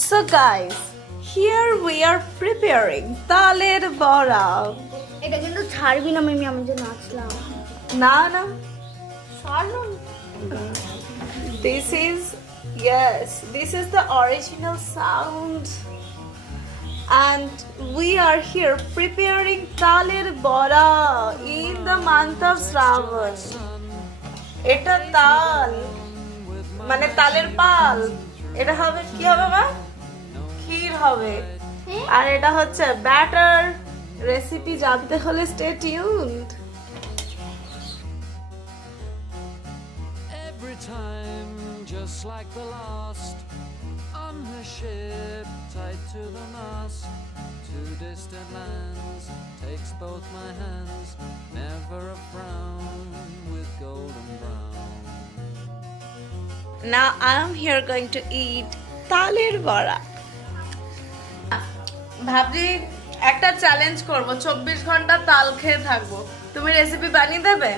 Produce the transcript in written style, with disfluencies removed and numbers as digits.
So guys, here we are preparing তালের বড়া। এটা কিন্তু ছাড়বি না মিমি, আমি যে নাচলাম। না না, ছাড়লো না। this is the original sound and we are here preparing তালের বড়া in the month of Shravan. এটা তাল মানে তালের পাল, এটা হবে কি হবে মা? ক্ষীর হবে। আর এটা হচ্ছে ব্যাটার। রেসিপি জানতে হলে stay tuned. Every time, just like the last, on the ship tied to the mast, to distant lands, takes both my hands, never a frown, with golden brown. Now I am here going to eat তালের বড়া। ভাবছি একটা challenge করব, 24 ঘন্টা তাল খেয়ে থাকবো। তুমি রেসিপি বানিয়ে দেবে?